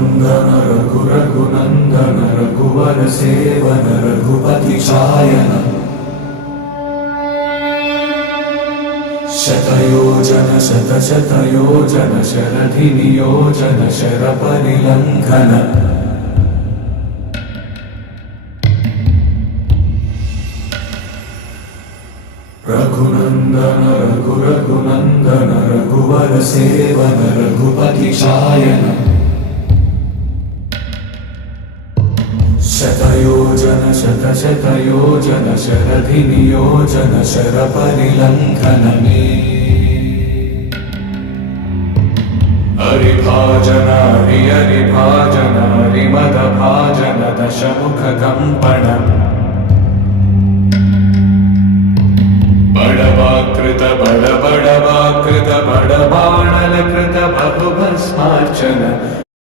रघुनन्दन रघुनन्दन रघुवर सेवन रघुपति शायन शतयोजन शतशतयोजन शरधि नियोजन शरपरिलङ्घन रघुनन्दन रघुनन्दन रघुवर सेवन रघुपति शायन शतयोजन शतशतयोजन शरधि नियोजन शरपरिलङ्घन मे हरिभाजन हरिभाजन हरिमदभाजन दशमुख कंपन बड़वाकृत बड़वाकृत बड़बाणलकृत बहुभस्मार्चन